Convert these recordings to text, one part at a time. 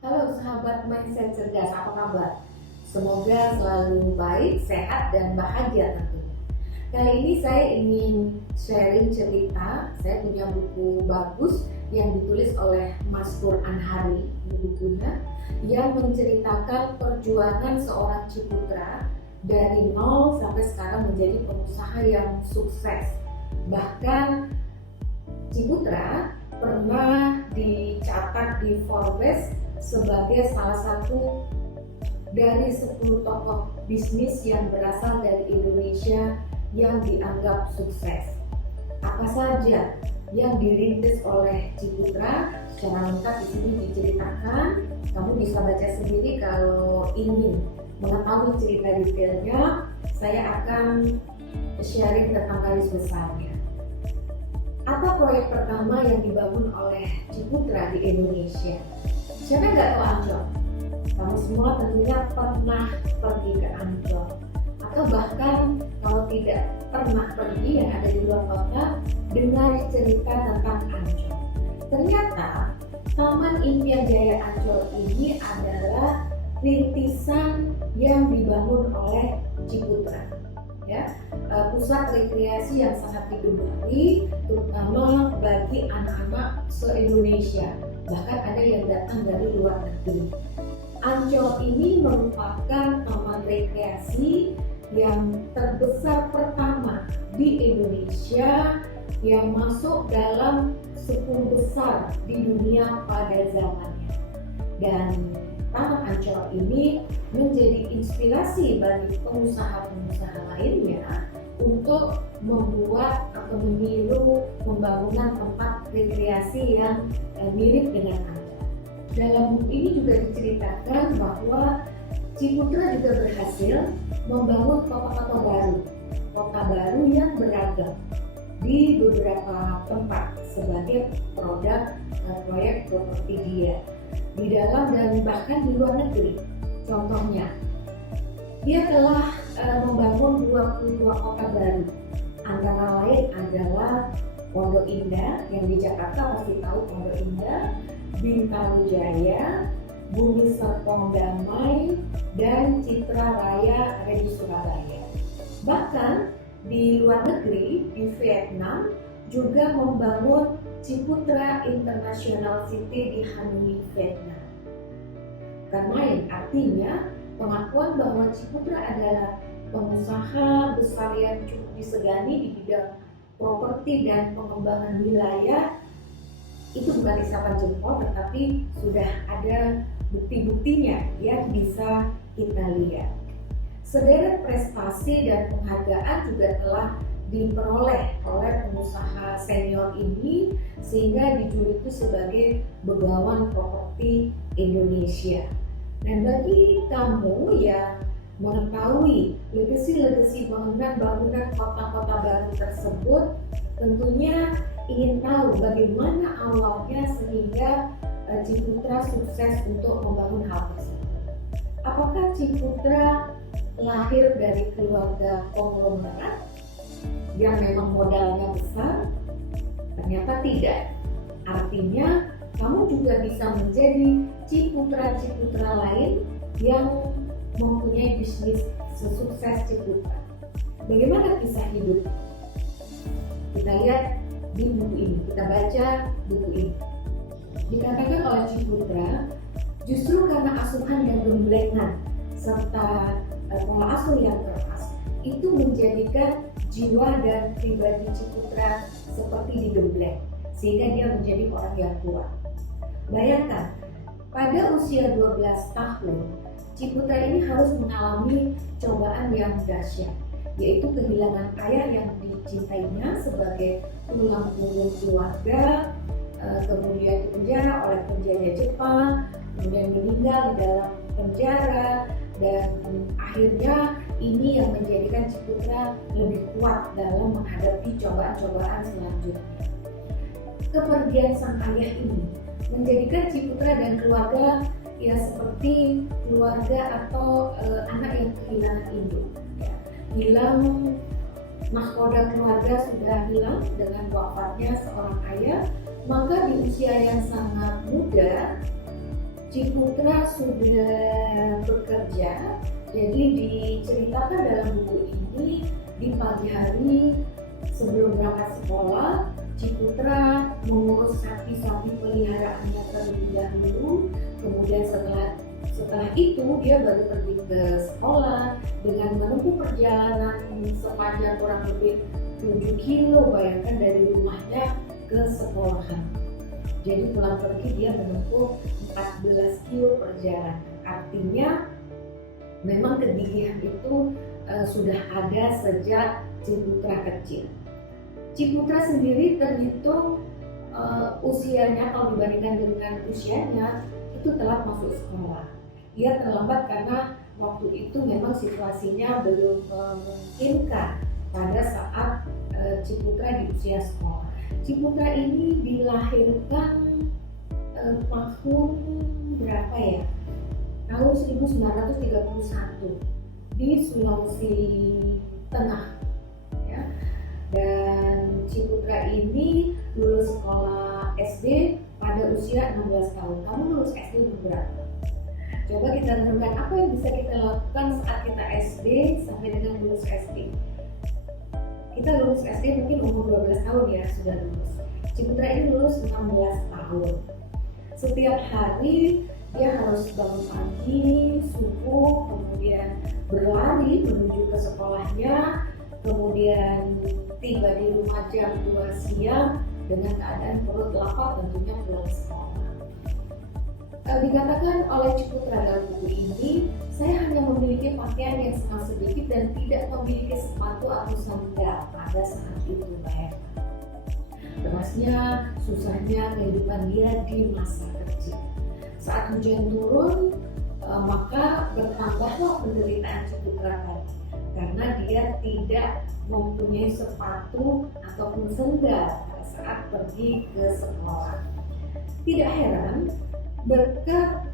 Halo sahabat Mindset Cerdas, apa kabar? Semoga selalu baik, sehat, dan bahagia tentunya. Kali ini saya ingin sharing cerita. Saya punya buku bagus yang ditulis oleh Mas Pur Anhari, bukunya, yang menceritakan perjuangan seorang Ciputra dari nol sampai sekarang menjadi pengusaha yang sukses. Bahkan Ciputra pernah dicatat di Forbes sebagai salah satu dari 10 tokoh bisnis yang berasal dari Indonesia yang dianggap sukses. Apa saja yang dirintis oleh Ciputra secara lengkap di sini diceritakan. Kamu bisa baca sendiri kalau ingin mengetahui cerita detailnya. Saya akan sharing tentang garis besarnya. Apa proyek pertama yang dibangun oleh Ciputra di Indonesia? Siapa yang nggak tahu Ancol? Kamu semua tentunya pernah pergi ke Ancol, atau bahkan kalau tidak pernah pergi yang ada di luar kota, dengar cerita tentang Ancol. Ternyata Taman Impian Jaya Ancol ini adalah rintisan yang dibangun oleh Ciputra. Ya, pusat rekreasi yang sangat digemari terutama bagi anak-anak se-Indonesia, bahkan ada yang datang dari luar negeri. Ancol ini merupakan taman rekreasi yang terbesar pertama di Indonesia yang masuk dalam 10 besar di dunia pada zamannya. Dan Taman Ancol ini menjadi inspirasi bagi pengusaha-pengusaha lainnya untuk membuat atau meniru pembangunan tempat rekreasi yang mirip dengan Ancol. Dalam buku ini juga diceritakan bahwa Ciputra juga berhasil membangun kota baru yang beragam di beberapa tempat sebagai produk proyek properti dia di dalam dan bahkan di luar negeri. Contohnya, dia telah membangun 22 kota baru. Antara lain adalah Pondok Indah yang di Jakarta, pasti tahu Pondok Indah, Bintaro Jaya, Bumi Serpong Damai, dan Citra Raya ada di Surabaya. Bahkan di luar negeri, di Vietnam, juga membangun Ciputra International City di Hanoi, Vietnam. Karena yang artinya pengakuan bahwa Ciputra adalah pengusaha besar yang cukup disegani di bidang properti dan pengembangan wilayah itu bukan isapan jempol, tetapi sudah ada bukti-buktinya yang bisa kita lihat. Sederet prestasi dan penghargaan juga telah diperoleh oleh pengusaha senior ini sehingga dijuluki sebagai begawan properti Indonesia. Dan bagi kamu yang mengetahui legasi bangunan kota-kota baru tersebut, tentunya ingin tahu bagaimana awalnya sehingga Ciputra sukses untuk membangun hal tersebut. Apakah Ciputra lahir dari keluarga konglomerat yang memang modalnya besar? Ternyata tidak. Artinya kamu juga bisa menjadi Ciputra-Ciputra lain yang mempunyai bisnis sesukses Ciputra. Bagaimana kisah hidup? Kita lihat di buku ini, kita baca buku ini. Dikatakan oleh Ciputra, justru karena asuhan yang gemblengan serta pola asuh yang keras itu menjadikan jiwa dan pribadi Ciputra seperti digembleng sehingga dia menjadi orang yang kuat. Bayangkan, pada usia 12 tahun Ciputra ini harus mengalami cobaan yang dahsyat, yaitu kehilangan ayah yang dicintainya sebagai tulang punggung keluarga, kemudian dipenjara oleh penjajah Jepang, kemudian meninggal di dalam penjara, dan akhirnya ini yang menjadikan Ciputra lebih kuat dalam menghadapi cobaan-cobaan selanjutnya. Kepergian sang ayah ini menjadikan Ciputra dan keluarga ya seperti keluarga atau anak yang kehilangan induk. Ya, hilang mahkota keluarga sudah hilang dengan wafatnya seorang ayah, maka di usia yang sangat muda Ciputra sudah bekerja, jadi diceritakan dalam buku ini di pagi hari sebelum berangkat sekolah, Ciputra mengurus sapi-sapi peliharaannya terlebih dahulu, kemudian setelah itu dia baru pergi ke sekolah dengan menempuh perjalanan sepanjang kurang lebih 7 kilo, bayangkan dari rumahnya ke sekolahan. Jadi pulang pergi dia menempuh 14 kilo perjalanan. Artinya memang kegigihan itu sudah ada sejak Ciputra kecil. Ciputra sendiri terhitung usianya, kalau dibandingkan dengan usianya, itu telat masuk sekolah. Ia terlambat karena waktu itu memang situasinya belum memungkinkan pada saat Ciputra di usia sekolah. Ciputra ini dilahirkan tahun berapa ya? Tahun 1931 di Sulawesi Tengah. Ya. Dan Ciputra ini lulus sekolah SD pada usia 16 tahun. Kamu lulus SD umur berapa? Coba kita renungkan apa yang bisa kita lakukan saat kita SD sampai dengan lulus SD. Kita lulus SD mungkin umur 12 tahun ya, sudah lulus. Ciputra ini lulus 16 tahun. Setiap hari dia harus bangun pagi, subuh, kemudian berlari menuju ke sekolahnya, kemudian tiba di rumah jam 2 siang dengan keadaan perut lapar, tentunya pulang sekolah. Dikatakan oleh Ciputra dalam buku ini, saya hanya memiliki pakaian yang sangat sedikit dan tidak memiliki sepatu atau sandal pada saat itu, Mbak. Derasnya, susahnya kehidupan dia di masa kecil. Saat hujan turun, maka bertambahlah penderitaan Ciputra tadi, karena dia tidak mempunyai sepatu ataupun sandal pada saat pergi ke sekolah. Tidak heran, berkat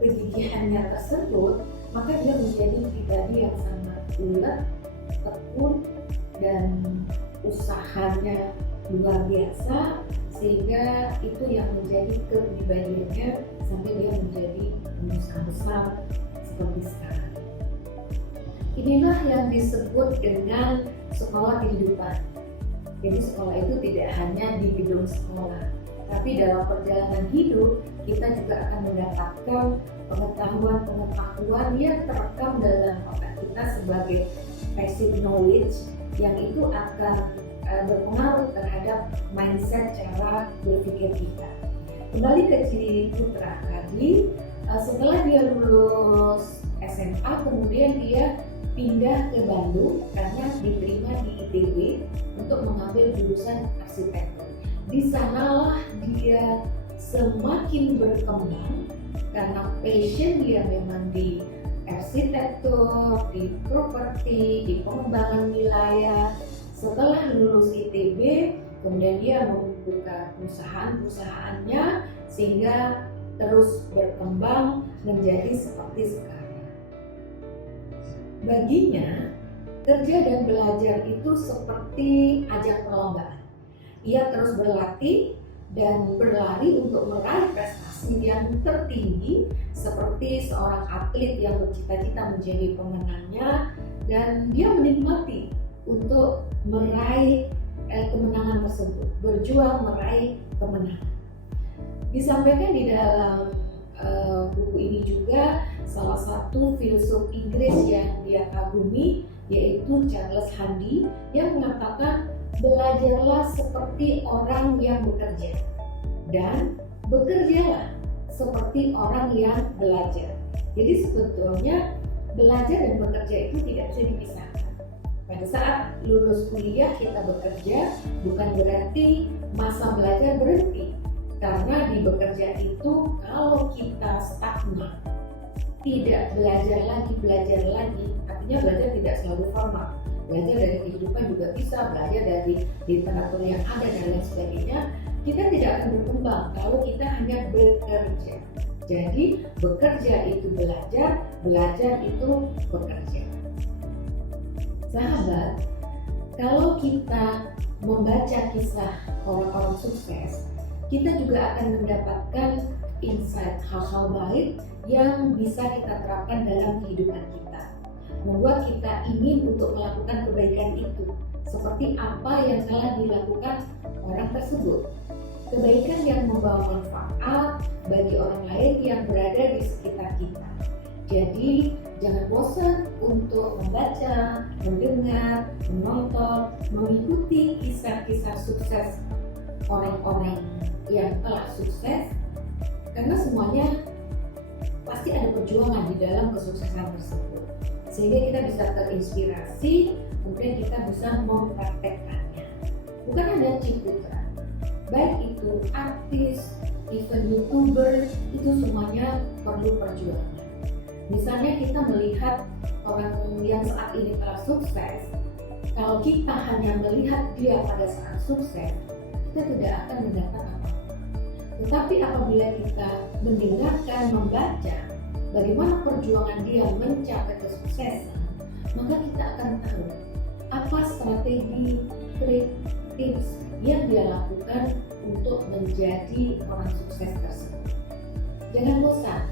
kegigihannya tersebut, maka dia menjadi pribadi yang sangat ulet, tekun, dan usahanya luar biasa, sehingga itu yang menjadi kepribadiannya sampai dia menjadi pengusaha besar seperti sekarang. Inilah yang disebut dengan sekolah kehidupan. Jadi sekolah itu tidak hanya di gedung sekolah, tapi dalam perjalanan hidup kita juga akan mendapatkan pengetahuan-pengetahuan yang terekam dalam otak kita sebagai passive knowledge, yang itu akan berpengaruh terhadap mindset cara berpikir kita. Kembali ke Ciputra tadi, setelah dia lulus SMA, kemudian dia pindah ke Bandung karena diterima di ITB untuk mengambil jurusan arsitektur. Di sanalah dia semakin berkembang karena passion dia memang di arsitektur, di properti, di pengembangan wilayah. Setelah lulus ITB, kemudian dia membuka perusahaannya sehingga terus berkembang menjadi seperti sekarang. Baginya, kerja dan belajar itu seperti ajang perlombaan. Ia terus berlatih dan berlari untuk meraih prestasi yang tertinggi, seperti seorang atlet yang bercita-cita menjadi pemenangnya, dan dia menikmati untuk meraih kemenangan tersebut, berjuang meraih kemenangan. Disampaikan di dalam buku ini juga salah satu filsuf Inggris yang dia kagumi, yaitu Charles Handy, yang mengatakan belajarlah seperti orang yang bekerja dan bekerjalah seperti orang yang belajar. Jadi sebetulnya belajar dan bekerja itu tidak bisa dipisahkan. Pada saat lulus kuliah kita bekerja, bukan berarti masa belajar berhenti. Karena di bekerja itu kalau kita stagnan, tidak belajar lagi, artinya belajar tidak selalu formal. Belajar dari kehidupan juga bisa, belajar dari literatur yang ada dan lain sebagainya. Kita tidak akan berkembang kalau kita hanya bekerja. Jadi bekerja itu belajar, belajar itu bekerja. Sahabat, kalau kita membaca kisah orang-orang sukses, kita juga akan mendapatkan insight, hal-hal baik yang bisa kita terapkan dalam kehidupan kita, membuat kita ingin untuk melakukan kebaikan itu, seperti apa yang telah dilakukan orang tersebut. Kebaikan yang membawa manfaat bagi orang lain yang berada di sekitar kita. Jadi jangan bosan untuk membaca, mendengar, menonton, mengikuti kisah-kisah sukses orang-orang yang telah sukses, karena semuanya pasti ada perjuangan di dalam kesuksesan tersebut, sehingga kita bisa terinspirasi, kemudian kita bisa mempraktekkannya. Bukan hanya Ciputra, baik itu artis, even YouTuber, itu semuanya perlu perjuangan. Misalnya kita melihat orang yang saat ini telah sukses, kalau kita hanya melihat dia pada saat sukses, kita tidak akan mendapat apa-apa. Tetapi apabila kita mendengarkan, membaca bagaimana perjuangan dia mencapai kesuksesan, maka kita akan tahu apa strategi, trik, tips yang dia lakukan untuk menjadi orang sukses tersebut. Jangan bosan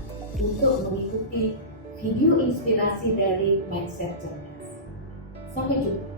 untuk mengikuti video inspirasi dari Mindset Cerdas. Sampai jumpa.